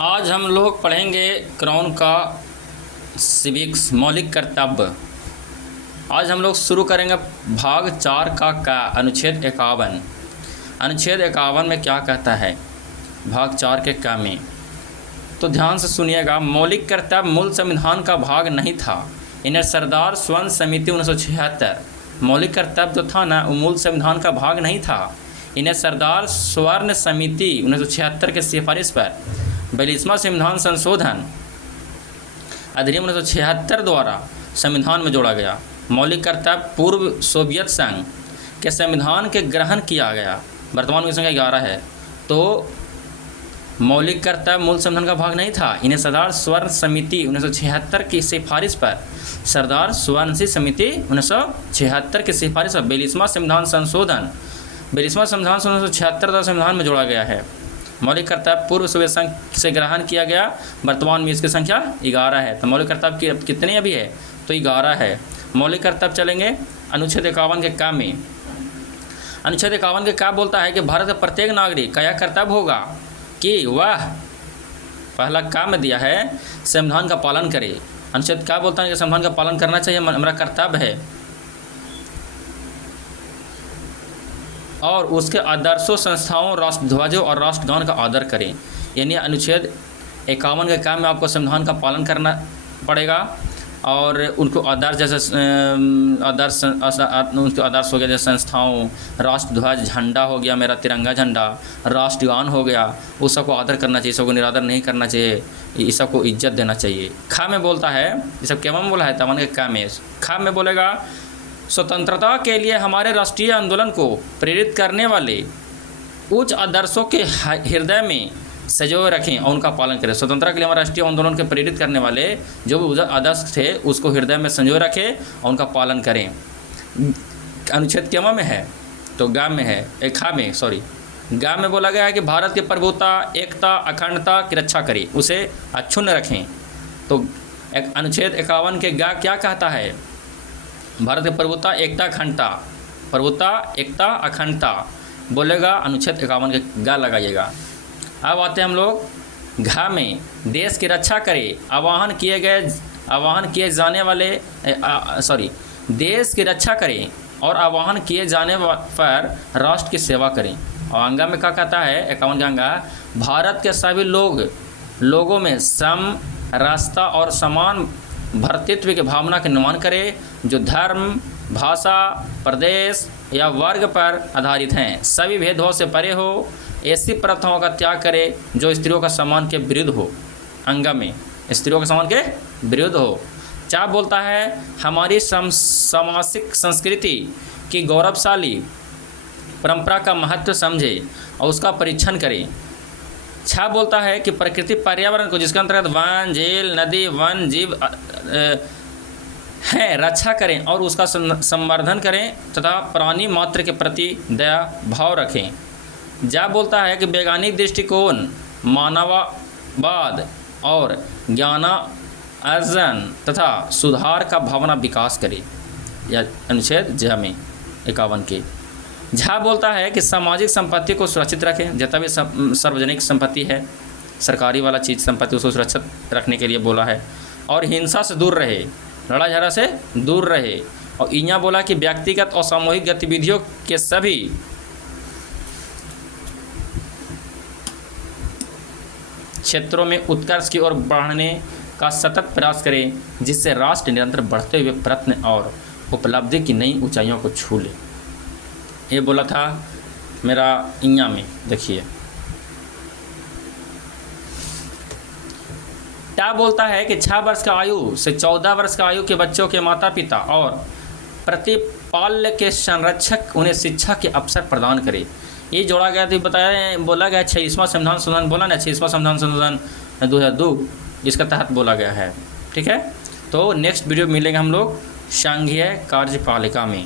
आज हम लोग पढ़ेंगे क्राउन का सिविक्स मौलिक कर्तव्य। आज हम लोग शुरू करेंगे भाग 4 का अनुच्छेद 51। अनुच्छेद 51 में क्या कहता है भाग 4 के का में, तो ध्यान से सुनिएगा। मौलिक कर्तव्य मूल संविधान का भाग नहीं था। इन्हें सरदार स्वर्ण समिति 1976, मौलिक कर्तव्य जो था ना वो मूल संविधान का भाग नहीं था। इन्हें सरदार स्वर्ण समिति 1976 के सिफारिश पर 42वां संविधान संशोधन अधिनियम 1976 द्वारा संविधान में जोड़ा गया। मौलिक कर्तव्य पूर्व सोवियत संघ के संविधान के ग्रहण किया गया। वर्तमान में संख्या 11 है। तो मौलिक कर्तव्य मूल संविधान का भाग नहीं था। इन्हें सरदार स्वर्ण समिति 1976 की सिफारिश पर सरदार स्वर्ण समिति 1976 की सिफारिश पर 42वां संविधान संशोधन 42वां संविधान 1976 संविधान में जोड़ा गया है। मौलिक कर्तव्य पूर्व सोवियत संघ से ग्रहण किया गया। वर्तमान में इसकी संख्या 11 है। तो मौलिक कर्तव्य की कितने अभी है तो 11 है। मौलिक कर्तव्य चलेंगे अनुच्छेद 51 के का में। अनुच्छेद 51 के का बोलता है कि भारत के प्रत्येक नागरिक का यह कर्तव्य होगा कि वह पहला का में दिया है संविधान का पालन करे। अनुच्छेद क्या बोलता है कि संविधान का पालन करना चाहिए, हमारा कर्तव्य है, और उसके आदर्शों, संस्थाओं, राष्ट्रध्वजों और राष्ट्रगान का आदर करें। यानी अनुच्छेद 51 के काम में आपको संविधान का पालन करना पड़ेगा और उनको आदर्श जैसे उनके आदर्श हो गया जैसे संस्थाओं, राष्ट्रध्वज, झंडा हो गया मेरा तिरंगा झंडा, राष्ट्रगान हो गया, उस सबको आदर करना चाहिए, सबको निरादर नहीं करना चाहिए, इस सबको इज्जत देना चाहिए। खा में बोलता है, ये सब क्या में बोला है तमन के का में। खा में बोलेगा स्वतंत्रता के लिए हमारे राष्ट्रीय आंदोलन को प्रेरित करने वाले उच्च आदर्शों के हृदय में सजोए रखें और उनका पालन करें। स्वतंत्रता के लिए हमारे राष्ट्रीय आंदोलन के प्रेरित करने वाले जो भी आदर्श थे उसको हृदय में संजोए रखें और उनका पालन करें। अनुच्छेद क्या में है तो गा में है, खा में सॉरी गा में बोला गया है कि भारत की प्रभुता, एकता, अखंडता की रक्षा करें, उसे अक्षुण्ण रखें। तो अनुच्छेद 51 के गा क्या कहता है? भारत की प्रभुता, एकता, अखंडता, प्रभुता, एकता, अखंडता बोलेगा। अनुच्छेद 51 के गा लगाइएगा। अब आते हैं हम लोग घा में। देश की रक्षा करें, आह्वान किए जाने वाले देश की रक्षा करें और आह्वान किए जाने पर राष्ट्र की सेवा करें। और अंगा में क्या कहता है 51 का अंगा? भारत के सभी लोगों में सम, रास्ता और समान भ्रातृत्व की भावना का निर्माण करें जो धर्म, भाषा, प्रदेश या वर्ग पर आधारित हैं। सभी भेदभाव से परे हो, ऐसी प्रथाओं का त्याग करें जो स्त्रियों का सम्मान के विरुद्ध हो। अंगा में स्त्रियों के सम्मान के विरुद्ध हो। क्या बोलता है? हमारी सामाजिक संस्कृति की गौरवशाली परंपरा का महत्व समझे और उसका परीक्षण करें। छा बोलता है कि प्रकृति पर्यावरण को, जिसके अंतर्गत वन, झील, नदी, वन जीव हैं, रक्षा करें और उसका संवर्धन करें तथा प्राणी मात्र के प्रति दया भाव रखें। जा बोलता है कि वैज्ञानिक दृष्टिकोण, मानववाद और ज्ञानार्जन तथा सुधार का भावना विकास करे। यह अनुच्छेद झ में 51 के। झा बोलता है कि सामाजिक संपत्ति को सुरक्षित रखें। जितना भी सार्वजनिक संपत्ति है, सरकारी वाला चीज़ संपत्ति, उसको सुरक्षित रखने के लिए बोला है। और हिंसा से दूर रहे, लड़ाई झगड़ा से दूर रहे। और इन्हें बोला कि व्यक्तिगत और सामूहिक गतिविधियों के सभी क्षेत्रों में उत्कर्ष की ओर बढ़ने का सतत प्रयास करें, जिससे राष्ट्र निरंतर बढ़ते हुए प्रयत्न और उपलब्धि की नई ऊंचाइयों को छू ले। ये बोला था मेरा इन्या में। देखिए क्या बोलता है कि 6 वर्ष का आयु से 14 वर्ष का आयु के बच्चों के माता पिता और प्रतिपाल्य के संरक्षक उन्हें शिक्षा के अवसर प्रदान करें। ये जोड़ा गया तो बोला गया 26वां संविधान संशोधन बोला ना, 26वां संविधान संशोधन 2002 इसका तहत बोला गया है। ठीक है, तो नेक्स्ट वीडियो मिलेंगे हम लोग संघीय कार्यपालिका में।